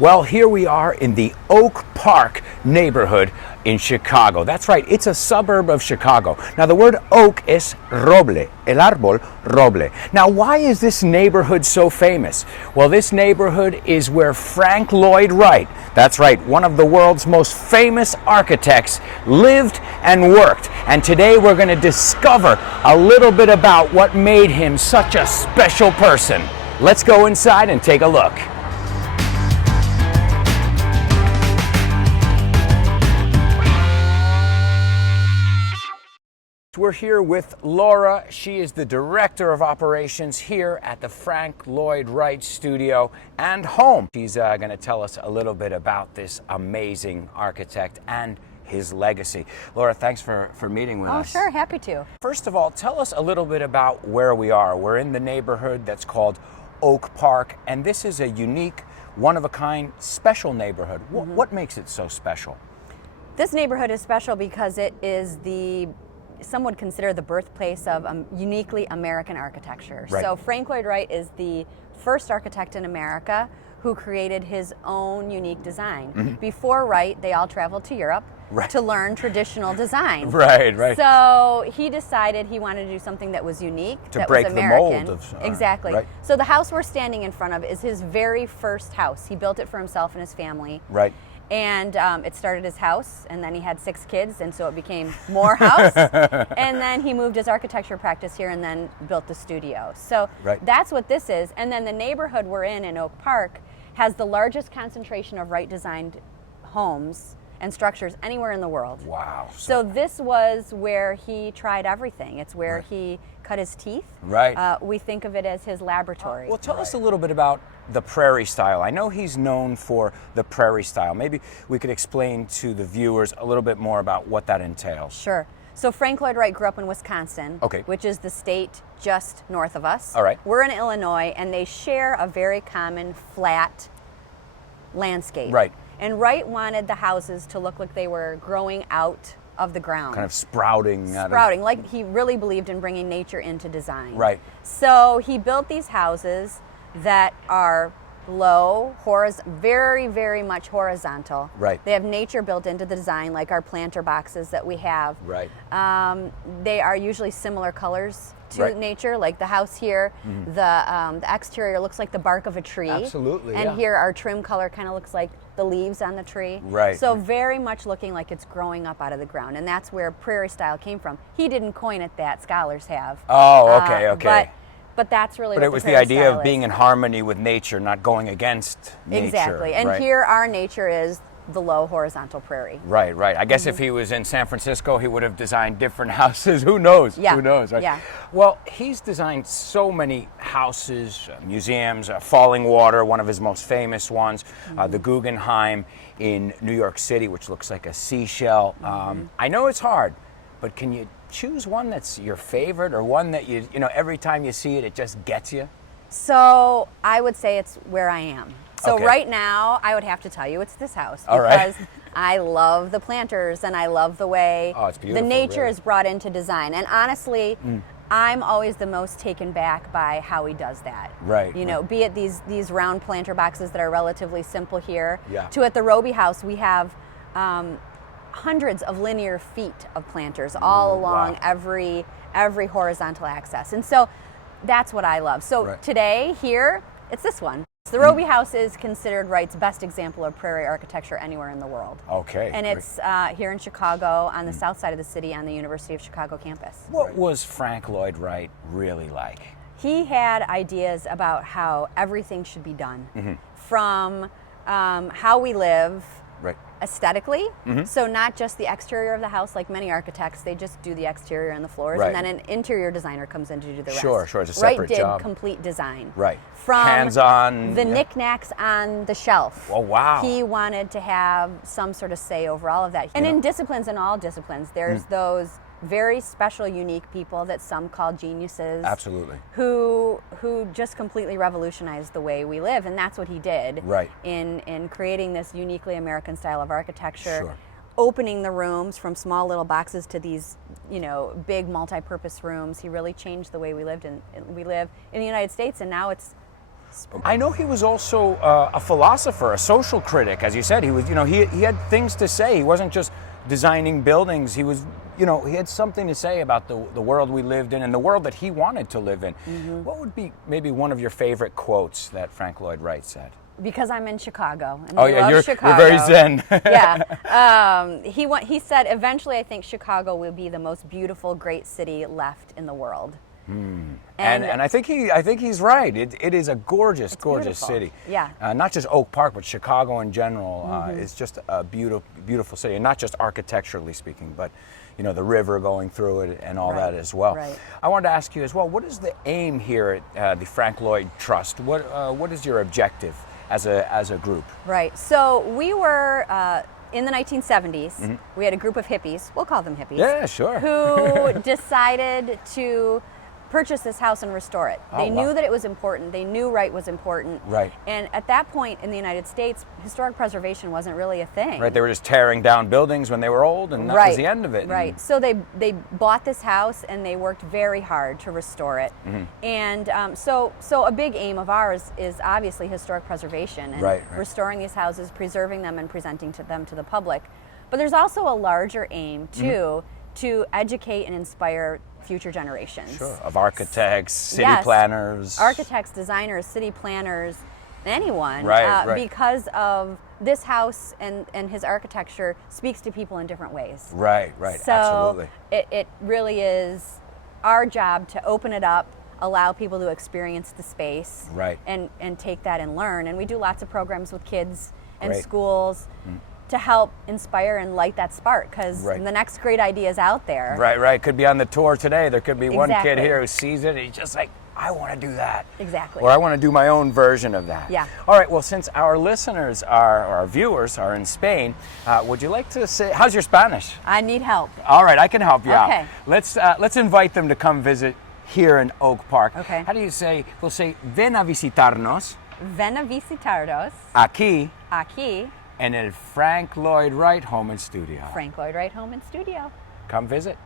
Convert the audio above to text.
Well, here we are in the Oak Park neighborhood in Chicago. That's right, it's a suburb of Chicago. Now the word oak is roble, el árbol roble. Now why is this neighborhood so famous? Well, this neighborhood is where Frank Lloyd Wright, that's right, one of the world's most famous architects, lived and worked. And today we're going to discover a little bit about what made him such a special person. Let's go inside and take a look. We're here with Laura. She is the Director of Operations here at the Frank Lloyd Wright Studio and home. She's going to tell us a little bit about this amazing architect and his legacy. Laura, thanks for meeting with us. Oh, sure, happy to. First of all, tell us a little bit about where we are. We're in the neighborhood that's called Oak Park, and this is a unique, one-of-a-kind, special neighborhood. What makes it so special? This neighborhood is special because it is some would consider the birthplace of uniquely American architecture. Right. So Frank Lloyd Wright is the first architect in America who created his own unique design. Before Wright, they all traveled to Europe to learn traditional design. Right. So he decided he wanted to do something that was unique, that break was American. the mold of exactly. Right. So the house we're standing in front of is his very first house. He built it for himself and his family. Right. And it started his house, and then he had 6 kids, and so it became more house. And then he moved his architecture practice here and then built the studio. So that's what this is. And then the neighborhood we're in Oak Park, has the largest concentration of Wright-designed homes and structures anywhere in the world. Wow. So this was where he tried everything. It's where he cut his teeth. Right. We think of it as his laboratory. Well, tell us a little bit about the prairie style. I know he's known for the prairie style. Maybe we could explain to the viewers a little bit more about what that entails. Sure. So Frank Lloyd Wright grew up in Wisconsin, which is the state just north of us. All right. We're in Illinois, and they share a very common flat landscape. Right. And Wright wanted the houses to look like they were growing out of the ground. Kind of sprouting. Like he really believed in bringing nature into design. Right. So he built these houses that are low, very, very much horizontal. Right. They have nature built into the design, like our planter boxes that we have. Right. They are usually similar colors to nature, like the house here, the exterior looks like the bark of a tree. Absolutely. And here our trim color kind of looks like the leaves on the tree. Right. So very much looking like it's growing up out of the ground, and that's where prairie style came from. He didn't coin it that, scholars have. Oh, okay. But that's really But what it was the the idea style of being is. in harmony with nature, not going against nature. Exactly. And here our nature is the low horizontal prairie. Right. I guess if he was in San Francisco, he would have designed different houses. Who knows? Yeah. Who knows, right? Yeah. Well, he's designed so many houses, museums, Fallingwater, one of his most famous ones, the Guggenheim in New York City, which looks like a seashell. I know it's hard, but can you choose one that's your favorite, or one that you know every time you see it, it just gets you? So I would say it's where I am. So right now, I would have to tell you it's this house, because I love the planters and I love the way it's beautiful, the nature really is brought into design. And honestly, I'm always the most taken back by how he does that. Right. You know, be it these round planter boxes that are relatively simple here, Yeah. to at the Robbie house we have hundreds of linear feet of planters all along every horizontal axis. And so that's what I love. So today here, it's this one. The Robbie house is considered Wright's best example of prairie architecture anywhere in the world. Okay. And it's here in Chicago on the south side of the city on the University of Chicago campus. What was Frank Lloyd Wright really like? He had ideas about how everything should be done, from how we live aesthetically. So not just the exterior of the house, like many architects, they just do the exterior and the floors, and then an interior designer comes in to do the rest. Sure, it's a separate Wright did job. Complete design. Right. From hands-on. the knickknacks on the shelf. Oh, wow. He wanted to have some sort of say over all of that. And in all disciplines, there's those very special, unique people that some call geniuses. Absolutely. Who just completely revolutionized the way we live, and that's what he did. Right. In creating this uniquely American style of architecture. Sure. Opening the rooms from small little boxes to these, big multi-purpose rooms. He really changed the way we live in the United States, and now it's I know he was also a philosopher, a social critic, as you said. He was, he had things to say. He wasn't just designing buildings. He was, he had something to say about the world we lived in and the world that he wanted to live in. Mm-hmm. What would be maybe one of your favorite quotes that Frank Lloyd Wright said? Because I'm in Chicago. And you're Chicago. very zen. Yeah. He said, eventually I think Chicago will be the most beautiful, great city left in the world. And I think he's right. It is a gorgeous city. Yeah. Not just Oak Park, but Chicago in general. It's just a beautiful city, and not just architecturally speaking, but the river going through it and all that as well. Right. I wanted to ask you as well, what is the aim here at the Frank Lloyd Trust? What is your objective as a group? Right. So we were in the 1970s. We had a group of hippies. We'll call them hippies. Yeah, sure. Who decided to purchase this house and restore it. They knew that it was important. They knew Wright was important. Right. And at that point in the United States, historic preservation wasn't really a thing. Right. They were just tearing down buildings when they were old, and that was the end of it. Right. So they bought this house and they worked very hard to restore it. And so a big aim of ours is obviously historic preservation and restoring these houses, preserving them, and presenting them to the public. But there's also a larger aim too, to educate and inspire future generations. Sure, of architects, city planners. Architects, designers, city planners, anyone. Right. Because of this house and his architecture speaks to people in different ways. Right, So absolutely. It really is our job to open it up, allow people to experience the space, and take that and learn. And we do lots of programs with kids and schools to help inspire and light that spark, because the next great idea is out there. Right. Could be on the tour today. There could be one kid here who sees it and he's just like, I want to do that. Exactly. Or I want to do my own version of that. Yeah. All right, well, since our listeners or our viewers are in Spain, would you like to say, how's your Spanish? I need help. All right, I can help you out. Let's invite them to come visit here in Oak Park. Okay. How do you say, we'll say, ven a visitarnos. Ven a visitarnos. Aquí. En el Frank Lloyd Wright Home and Studio. Frank Lloyd Wright Home and Studio. Come visit.